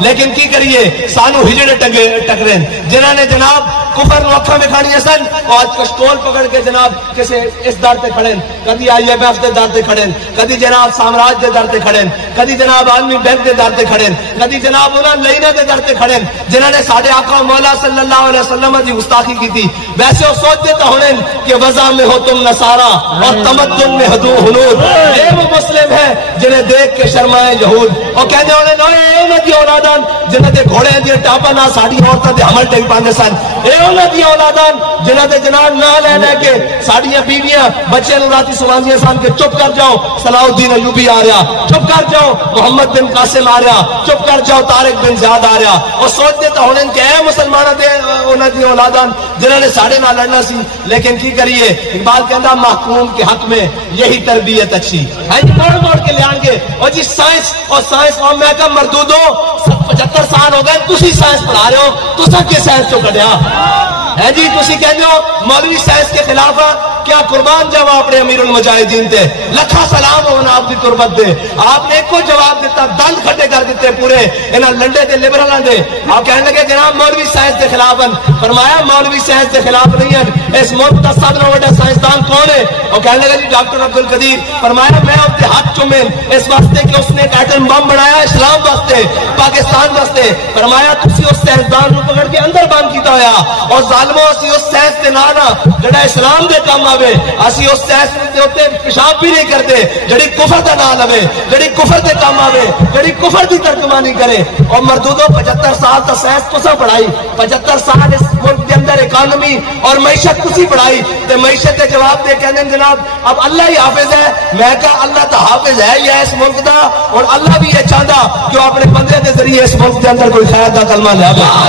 لیکن کی کریے سانو ہجڑے ٹکرے جنہوں نے جناب کفر نو اکھاں میں کھانی سن اور آج کسٹول پکڑ کے جناب کسے اس در تے کھڑے کدی IMF دے در تے کھڑے کدی جناب سامراج دے در تے کھڑے کدی جناب عالمی بینک دے در تے کھڑے کدی جناب انہاں لینا دے در تے کھڑے جنہوں نے ساڈے آقا مولا صلی اللہ علیہ وسلم دی گستاخی کی تھی ویسے وہ سوچتے تو ہونے کہ وضع میں ہو تم نصارا اور تمدن میں ہدو ہنود یہ وہ مسلم ہے جنہیں دیکھ کے شرمائے یہود اور کہنے ہونے نوے انہوں دی اولادان جنہیں دے گھوڑے دی ٹاپا نہ ساڑی عورتہ دے حمل ٹیک پاندے سن اے انہوں دی اولادان جنہیں دے جناب نہ لینے کے ساڑیاں بیویاں بچے نو راتی سوانزیاں سان کے چپ کر جاؤ صلاح الدین ایوبی آ رہا چپ کر جاؤ محمد بن قاسم آ رہا چپ کر جاؤ طارق بن زیاد آ رہا اور سوچتے تو ہونے کہ اے مسلمانہ دے انہوں دی اولادان جنہوں نے ساڑے نہ لڑنا سی لیکن کی کریے اقبال کہندہ محکوم کے حق میں یہی تربیت اچھی ہاں جی موڑ موڑ کے لے آنگے اور جی سائنس اور میں کہا مردودوں 75 سال ہو گئے تسی سائنس پڑھا رہے ہو تو سب کے سائنس چو کٹیا ہے جی تسی کہنے ہو مولوی سائنس کے خلاف کیا قربان جاؤ اپنے امیر المجاہدین تے لکھا سلام ہونا آپ دی قربت دے آپ نے ایک کو جواب دیتا دند کھٹے کر دیتے پورے انہاں لنڈے دے لبرلان دے آپ کہنے لگے جناب مولوی سائنس دے خلاف فرمایا مولوی سائنس دے خلاف نہیں ہیں اس ملک کا سب سے بڑا سائنسدان کون ہے اور کہنے لگا جی ڈاکٹر عبدالقدیر فرمایا میں اپنے ہاتھ چومیں اس واسطے کہ اس نے ایک ایٹم بم بنایا اسلام واسطے پاکستان واسطے فرمایا تسی اس سائنسدان کو پکڑ کے اندر بند کیتا ہویا اور ظالموں اسی اس سائنس دے نانا جڑا اسلام دے کام آوے اسی اس سائنس دے اوتے پیشاب بھی نہیں کرتے جڑی کفر دا نام لوے جڑی کفر دے کام آوے جڑی کفر دی ترجمانی کرے اور مردودوں 75 سال تا سائنس کسا پڑھائی 75 سال اس ملک کے اندر اکانومی اور معیشت کسی پڑھائی تے معیشت کے جواب دے کہنے جناب اب اللہ ہی حافظ ہے میں کہا اللہ تا حافظ ہے یہ اس ملک دا اور اللہ بھی یہ چاہتا کہ وہ اپنے بندے دے ذریعے اس ملک کے اندر کوئی خیر دا کلمہ لے آئے